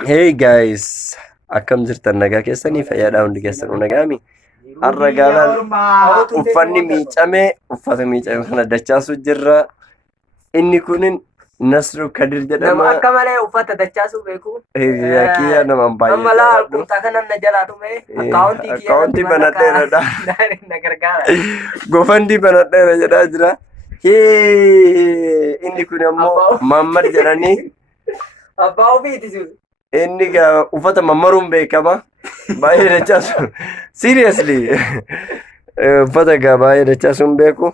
Hey guys, akkam jirtan nagaa keessanii fayyaadhaa hundi keessanuu nagaami. Har'a gaalaan uffanni miicamee uffata miicame kana dachaasu jirra. Inni kunin Nasru Kadir jedhama. Nama akka malee uffata dachaasu beeku. Kiyya namaan baay'ee. Amma laa kutaa kanan na jalaa dhume akkaawuntii banadheeradha. Na gargaara. Gofandii banadheera jedhaa jira. Inni kun ammoo Mammad jedhanii. Abbaa ofiiti sun. Inni uffata mammaruun beekama. Baay'ee dachaasu. Seriously. Uffata baay'ee dachaasuun beeku.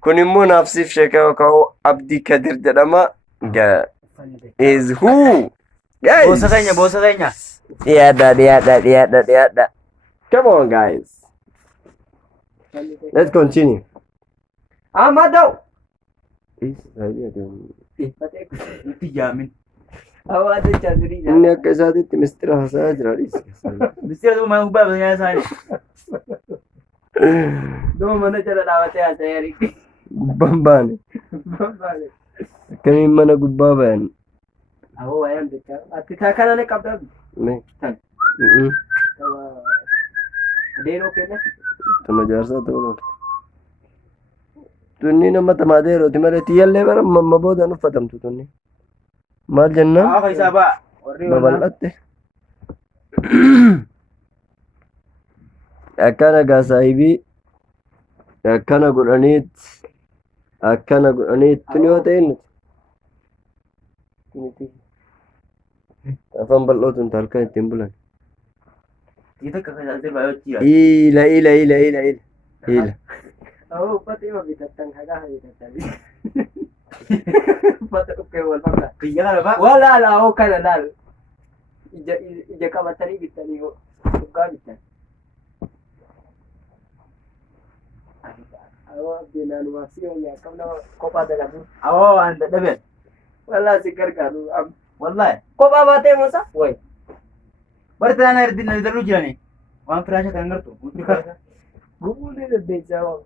Kun immoo naafsiif sheekaa yookaan Abdii Kadir jedhama. Is who? Guys. Bosa keenya. Dhiyaadha. Come on guys. Let's continue. Amadou. Itti jaamin. Awwa dachaasu ni Inni akka isaatitti mistira haasaa jira. Mistira tu mana gubbaa banyaa isaanii. Duma mana jala dhaabatee haasa'ee argi. Gubbaan baane. Akkamiin mana gubbaa bayan? Awwa waayaan dachaa. Ati kana ne qabdaa? Ne. Tan. Deeroo kennatti. Tuma jaarsaa ta'uu nooti. Tunni nama tamaateerooti malee tiyyallee bara mamma boodaan uffatamtu tunni. Maal jennaan? Haa isaa ba'a. Babal'atte. Akkana gaa saahibii akkana godhaniit tuni yoo ta'e nuti afaan bal'ootuun halkan ittiin bulan. Kita kakak sirba yoo jira. Ila. Awwa uffata yoo bitattan hagaa bitattan. Uffata dhukkee wal fakkaata. Biyya kana ba'a. Walaala hoo kana laal. Ija qabatanii bitanii dhugaa bitan. Awwa abdiinaan waasii wayyaa qabna kophaa dalagu. Awoo waan dadhabe. Walaa si gargaaru. Wallahi. Kophaa baatee moosa? Way. Barta ana na darru jirani. Waan firaasha kan gartu. Gubuu ni daddeessaa waan.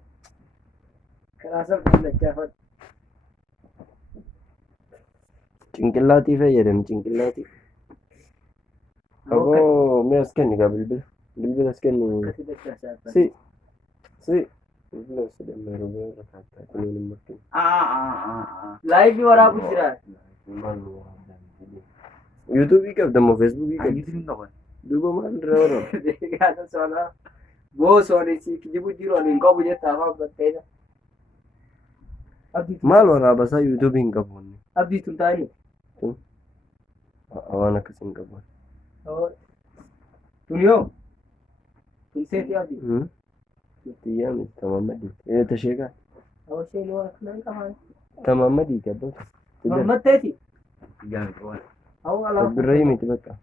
Karaa salphaan lachaafadha. Cinqillaatii fayyadam cinqillaatii. Aboo mee as kenni gaa bilbila. Bilbila as kenni. Si. Bilbila as kenni rubee irra kaattaa kunuun hin bakkin. Laayifii waraabu jira. Yuutuubii qabdamoo feesbuukii qabdi. Gitu ni kawan. Duuba maal irraa waraabdu? Gaata soonaa. Boosoon si kijibu jiru ani hin qabu jetta afaan batteedha. Maal waraabasaa yuutuubii hin qabu? Abdii tun taa'anii. Waan akkasii hin qabu. Tun yoo. Tun seetii abdii. Xiyyaa miti tamammadii. Tasheegaa. Awwa sheen waan akkanaan qabaan. Tamammadii gabboota. Mammatteeti. Biyya kana. Awwa alaa. Birrahii miti bakka.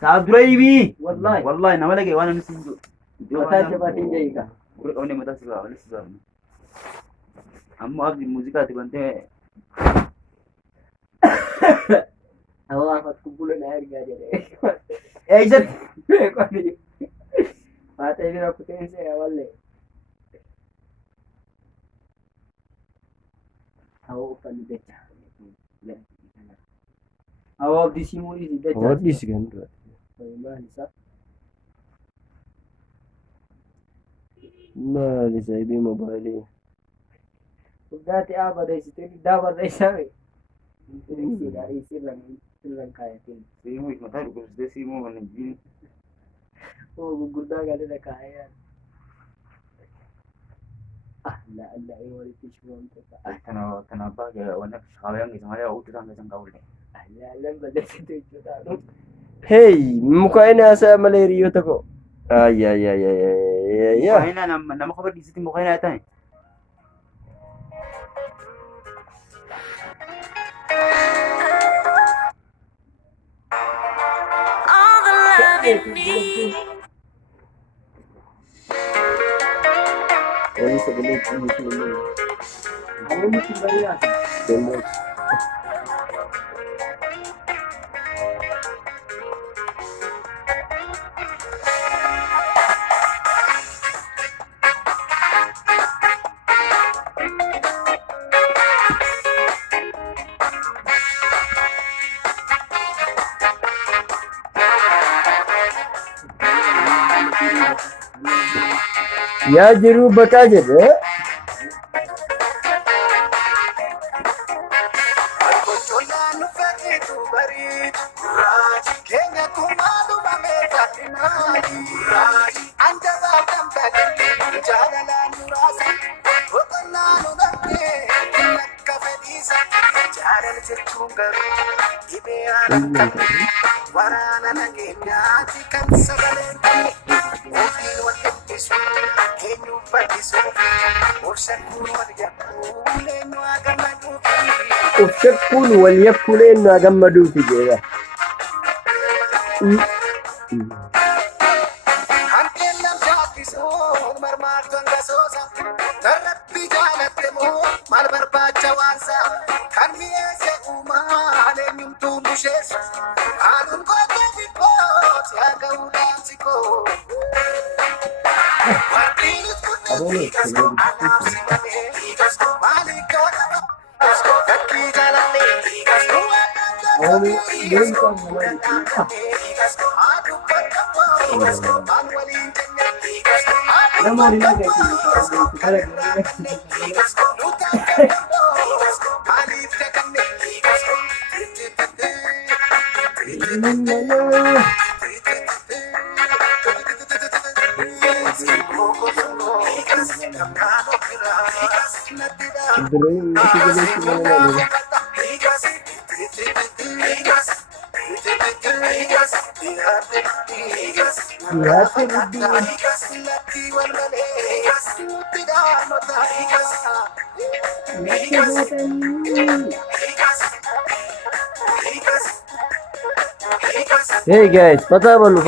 Saab dura ibi. Wallahi. Wallahi nama lagi waan namni sinju. Mataa jabaatiin jahiika. Gurra qabne mataa si ba'a. Walitti si ba'a. Ammoo abdi muuziqaati bantee. Awwa afat kubbula na ergaa jedhee. Eeysatti. Baatee bira kuteense wallee. Awwa uffanni dacha. Awwa abdii simuu dhiisi dacha. Waddiisi kan dura. Maal isaa? Maal isa ibii mobaayilii. Dhugaatii barreessitee diddaa barreessaa mee? Sirran kaayatiin. Siimuu mataa dhukkubsitee siimuu mana jiin. Gurguddaa galila kaayaan. Allah walitti shubamte ta'a. Kana abbaa waan akka shaqaawaan keessa malee utuu isaan keessan qabulle. Allah balleessitu jechuudha. Hey, muka ini asa malee hiriyoota koo. Mukaina nama kophaa dhiisitti mukaina ta'e. All the love you need. Wali sagalee cimu cimu. Awwaalli kun bareedaadha. Gammoojji. yaa jiruu baqaa jedhe Waraana nageenyaati kan sagaleen ofii wal eebbisu eenyu bal'isu obsakkuun wal yakkuun eenyu haa gammaduufi ufshakkuun wal yakkuun eenyu haa gammaduufi jedha hanqeen lamshaatisuun marmaartoon gasoosa darratti jaalatte moo maal barbaacha waansa kan mi'eesse uumaan eenyumtuu busheessu haaluun gootee fikkoo si haa ga'uudhaan si koo warqiinis kunneen anaaf si malee maalii gaafama gakkii jaalallee hey guys fata balu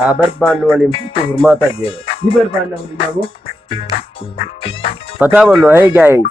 haa barbaannu waliin fuutuu furmaata jeera Ni barbaanna waliin aboo. fataa ballo hey guys